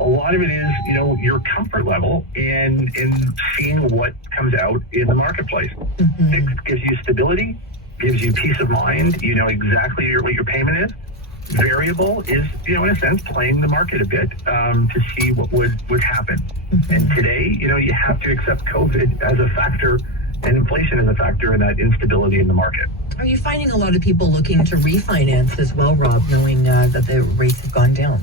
a lot of it is, your comfort level and seeing what comes out in the marketplace. Fixed gives you stability, gives you peace of mind. You know exactly what your payment is. Variable is, in a sense, playing the market a bit to see what would happen. And today, you have to accept COVID as a factor and inflation as a factor in that instability in the market. Are you finding a lot of people looking to refinance as well, Rob, knowing that the rates have gone down?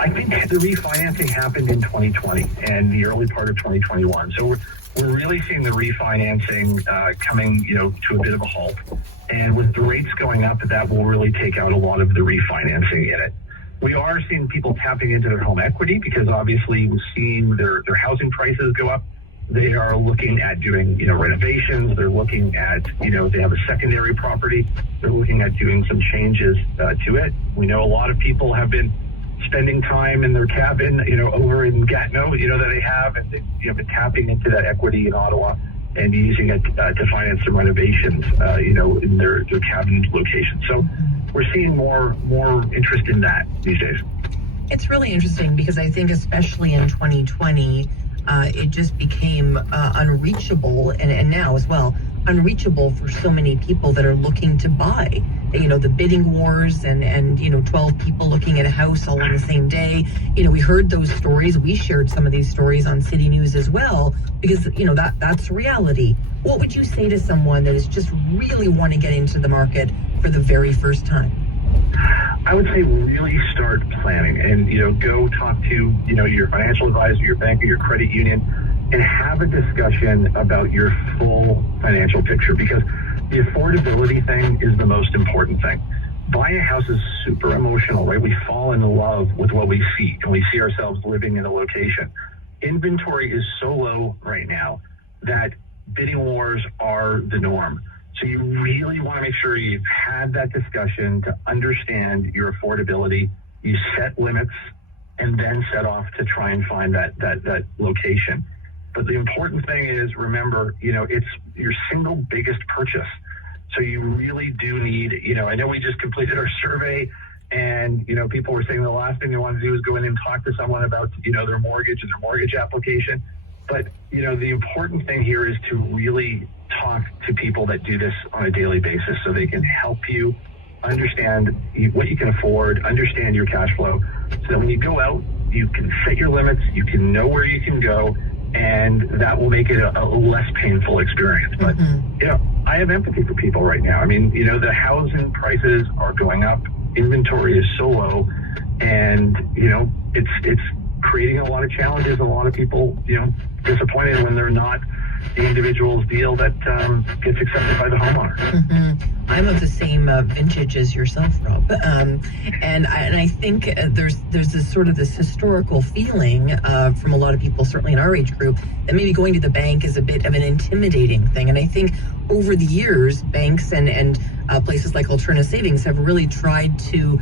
I think the refinancing happened in 2020 and the early part of 2021. So we're really seeing the refinancing coming, to a bit of a halt. And with the rates going up, that will really take out a lot of the refinancing in it. We are seeing people tapping into their home equity because obviously we've seen their housing prices go up. They are looking at doing, renovations. They're looking at, if they have a secondary property, they're looking at doing some changes to it. We know a lot of people have been spending time in their cabin, over in Gatineau, that they have, and they've been tapping into that equity in Ottawa and using it to finance some renovations, in their cabin location. So we're seeing more interest in that these days. It's really interesting because I think especially in 2020, it just became unreachable, and now as well, unreachable for so many people that are looking to buy. The bidding wars and 12 people looking at a house all on the same day. We heard those stories. We shared some of these stories on City News as well, because, that's reality. What would you say to someone that is just really want to get into the market for the very first time? I would say really start planning and, go talk to, your financial advisor, your bank, or your credit union, and have a discussion about your full financial picture, because the affordability thing is the most important thing. Buying a house is super emotional, right? We fall in love with what we see, and we see ourselves living in a location. Inventory is so low right now that bidding wars are the norm. So you really want to make sure you've had that discussion to understand your affordability. You set limits and then set off to try and find that location. But the important thing is, remember, it's your single biggest purchase. So you really do need, I know we just completed our survey and, people were saying the last thing they want to do is go in and talk to someone about, their mortgage and their mortgage application. But, the important thing here is to really talk to people that do this on a daily basis so they can help you understand what you can afford, understand your cash flow, so that when you go out, you can set your limits, you can know where you can go, and that will make it a less painful experience. But, I have empathy for people right now. I mean, the housing prices are going up, inventory is so low, and, it's creating a lot of challenges, a lot of people, disappointed when they're not the individual's deal that gets accepted by the homeowner. I'm of the same vintage as yourself, Rob, and I think there's this historical feeling from a lot of people, certainly in our age group, that maybe going to the bank is a bit of an intimidating thing. And I think over the years, banks and places like Alterna Savings have really tried to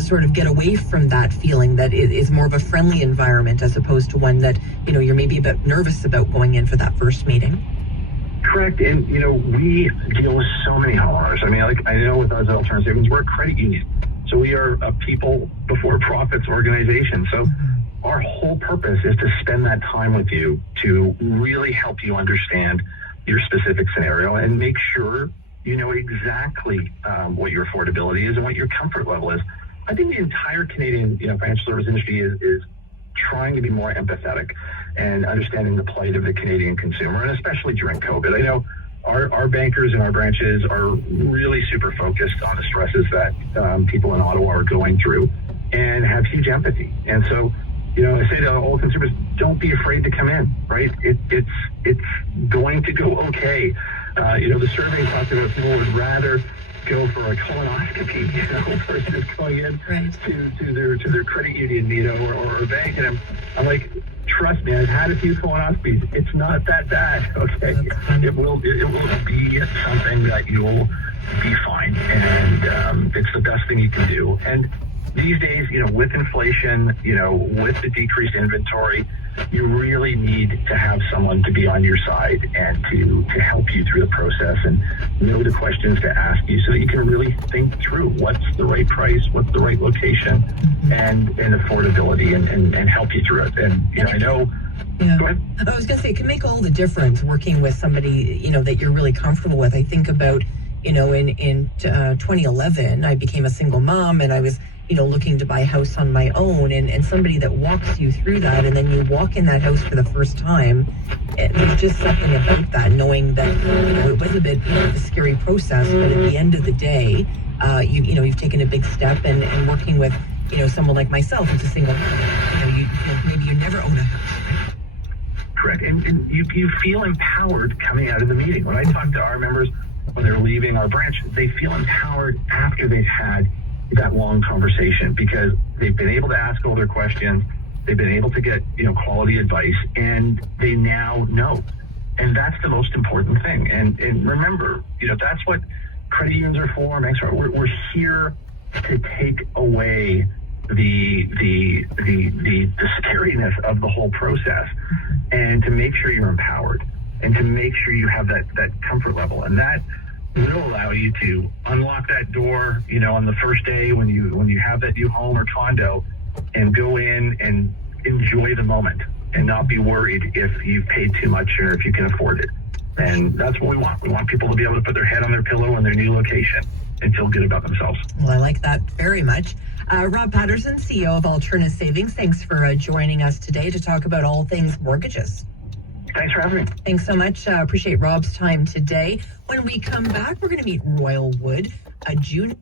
sort of get away from that feeling that it is more of a friendly environment as opposed to one that, you're maybe a bit nervous about going in for that first meeting. Correct. And, we deal with so many homeowners. I mean, I know with us at Alterna Savings, we're a credit union. So we are a people before profits organization. So our whole purpose is to spend that time with you to really help you understand your specific scenario and make sure you know exactly what your affordability is and what your comfort level is. I think the entire Canadian financial service industry is trying to be more empathetic and understanding the plight of the Canadian consumer, and especially during COVID. I know our bankers in our branches are really super focused on the stresses that people in Ottawa are going through and have huge empathy. And so, I say to all consumers, don't be afraid to come in, right? It's going to go okay. The survey talked about people would rather go for a colonoscopy, versus going in to their credit union, or bank. And I'm like, trust me, I've had a few colonoscopies. It's not that bad, okay? It will be something that you'll be fine, and it's the best thing you can do. And these days, with inflation, with the decreased inventory, you really need to have someone to be on your side and to help you through the process and know the questions to ask you so that you can really think through what's the right price, what's the right location, and affordability and help you through it. And, I know... Yeah. Go ahead. I was going to say, it can make all the difference working with somebody, that you're really comfortable with. I think about, in 2011, I became a single mom and I was, looking to buy a house on my own, and somebody that walks you through that, and then you walk in that house for the first time, there's just something about that, knowing that, it was a bit of a scary process, but at the end of the day, you've taken a big step, and working with, someone like myself who's a single mom, maybe you never own a house. Correct. And you feel empowered coming out of the meeting. When I talk to our members when they're leaving our branch, they feel empowered after they've had that long conversation because they've been able to ask all their questions. They've been able to get, quality advice, and they now know. And that's the most important thing. And remember, that's what credit unions are for. Banks are. We're here to take away the scariness of the whole process, and to make sure you're empowered, and to make sure you have that comfort level, and that will allow you to unlock that door, on the first day when you have that new home or condo, and go in and enjoy the moment, and not be worried if you've paid too much or if you can afford it. And that's what we want. We want people to be able to put their head on their pillow in their new location and feel good about themselves. Well, I like that very much. Rob Patterson, CEO of Alterna Savings, thanks for joining us today to talk about all things mortgages. Thanks for having me. Thanks so much. Appreciate Rob's time today. When we come back, we're going to meet Royal Wood, a June